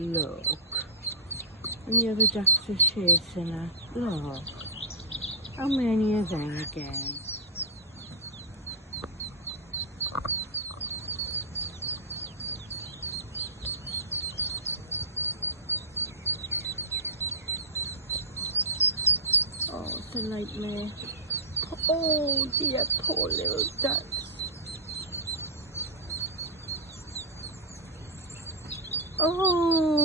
look. And the other ducks are chasing her. Look. How many are there again? Oh, it's a nightmare. Oh dear, poor little ducks. Oh.